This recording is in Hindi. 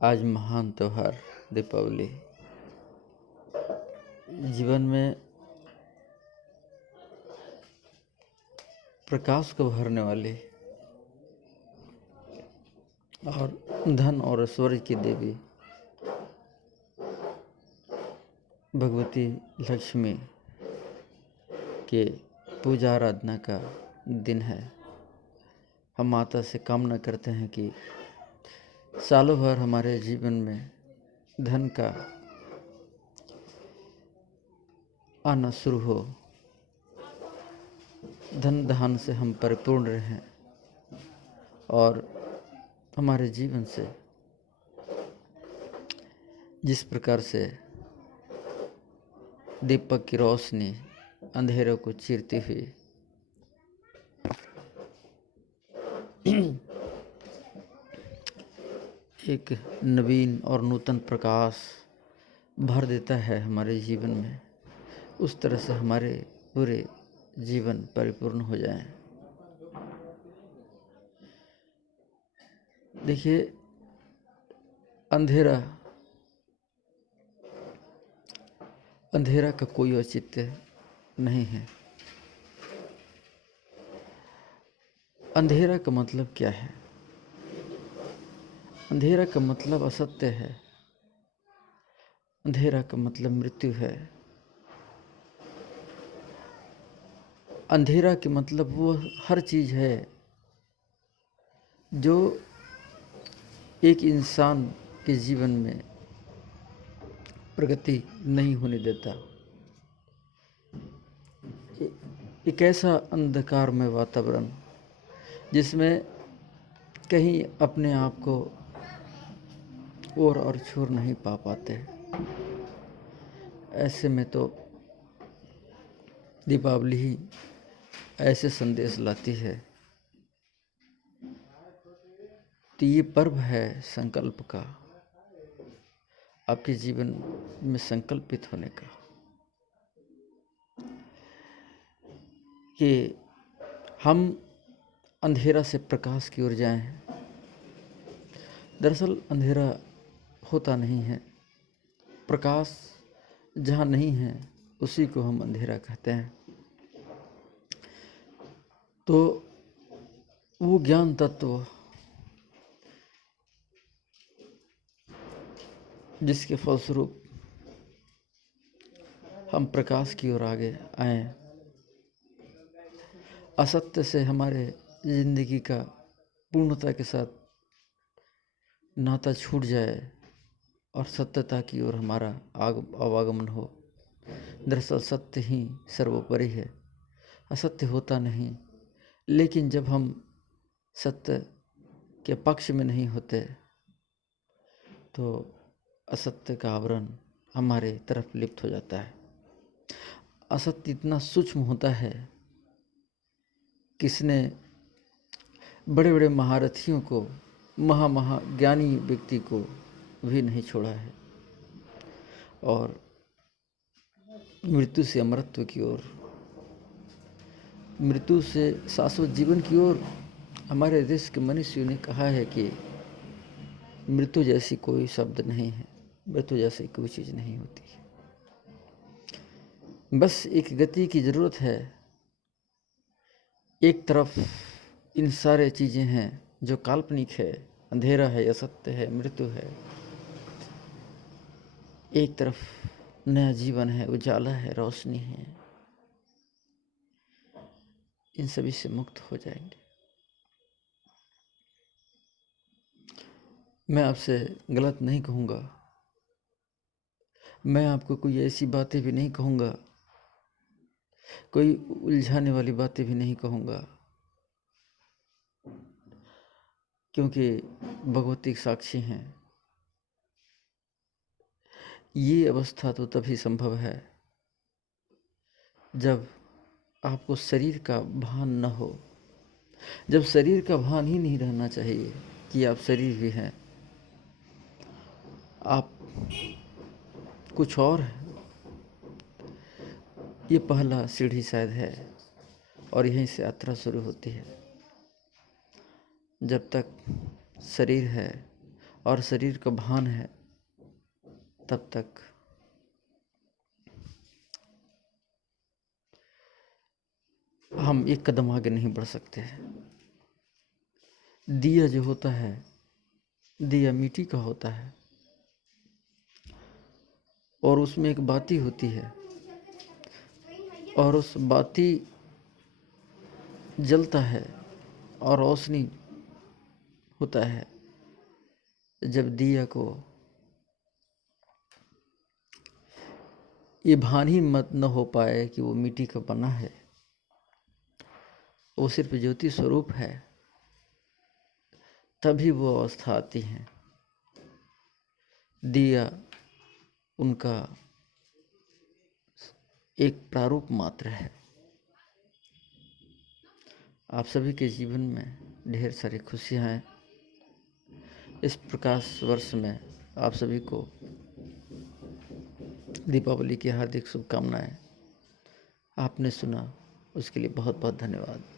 आज महान त्यौहार दीपावली जीवन में प्रकाश को भरने वाली और धन और ऐश्वर्य की देवी भगवती लक्ष्मी के पूजा आराधना का दिन है। हम माता से कामना करते हैं कि सालों भर हमारे जीवन में धन का आना शुरू हो, धन धान से हम परिपूर्ण रहें और हमारे जीवन से जिस प्रकार से दीपक की रोशनी अंधेरों को चीरती हुई एक नवीन और नूतन प्रकाश भर देता है हमारे जीवन में, उस तरह से हमारे पूरे जीवन परिपूर्ण हो जाए। देखिए, अंधेरा का कोई औचित्य नहीं है। अंधेरा का मतलब क्या है? अंधेरा का मतलब असत्य है। अंधेरा का मतलब मृत्यु है। अंधेरा के मतलब वो हर चीज़ है जो एक इंसान के जीवन में प्रगति नहीं होने देता। एक ऐसा अंधकारमय वातावरण जिसमें कहीं अपने आप को और छोर नहीं पा पाते। ऐसे में तो दीपावली ही ऐसे संदेश लाती है। तो ये पर्व है संकल्प का, आपके जीवन में संकल्पित होने का, कि हम अंधेरा से प्रकाश की ओर जाएं। दरअसल अंधेरा होता नहीं है, प्रकाश जहाँ नहीं है उसी को हम अंधेरा कहते हैं। तो वो ज्ञान तत्व जिसके फलस्वरूप हम प्रकाश की ओर आगे आए, असत्य से हमारे जिंदगी का पूर्णता के साथ नाता छूट जाए और सत्यता की ओर हमारा आवागमन हो। दरअसल सत्य ही सर्वोपरि है, असत्य होता नहीं। लेकिन जब हम सत्य के पक्ष में नहीं होते तो असत्य का आवरण हमारे तरफ लिप्त हो जाता है। असत्य इतना सूक्ष्म होता है, किसने बड़े बड़े महारथियों को, महाज्ञानी व्यक्ति को भी नहीं छोड़ा है और मृत्यु से अमरत्व की ओर, मृत्यु से शाश्वत जीवन की ओर हमारे देश के मनुष्यों ने कहा है कि मृत्यु जैसी कोई शब्द नहीं है, मृत्यु जैसी कोई चीज़ नहीं होती। बस एक गति की ज़रूरत है। एक तरफ इन सारे चीज़ें हैं जो काल्पनिक है, अंधेरा है, असत्य है, मृत्यु है। एक तरफ नया जीवन है, उजाला है, रोशनी है। इन सभी से मुक्त हो जाएंगे। मैं आपसे गलत नहीं कहूँगा, मैं आपको कोई ऐसी बातें भी नहीं कहूँगा, कोई उलझाने वाली बातें भी नहीं कहूँगा, क्योंकि भगवती साक्षी हैं। ये अवस्था तो तभी संभव है जब आपको शरीर का भान न हो, जब शरीर का भान ही नहीं रहना चाहिए कि आप शरीर भी हैं, आप कुछ और हैं। ये पहला सीढ़ी शायद है और यहीं से यात्रा शुरू होती है। जब तक शरीर है और शरीर का भान है, तब तक हम एक कदम आगे नहीं बढ़ सकते हैं। दिया जो होता है, दिया मिट्टी का होता है और उसमें एक बाती होती है, और उस बाती जलता है और रोशनी होता है जब दिया को ये भान ही मत न हो पाए कि वो मिट्टी का बना है, वो सिर्फ ज्योति स्वरूप है, तभी वो अवस्था आती है। दिया उनका एक प्रारूप मात्र है। आप सभी के जीवन में ढेर सारी खुशियाँ हैं। इस प्रकाश वर्ष में आप सभी को दीपावली की हार्दिक शुभकामनाएं। आपने सुना उसके लिए बहुत बहुत धन्यवाद।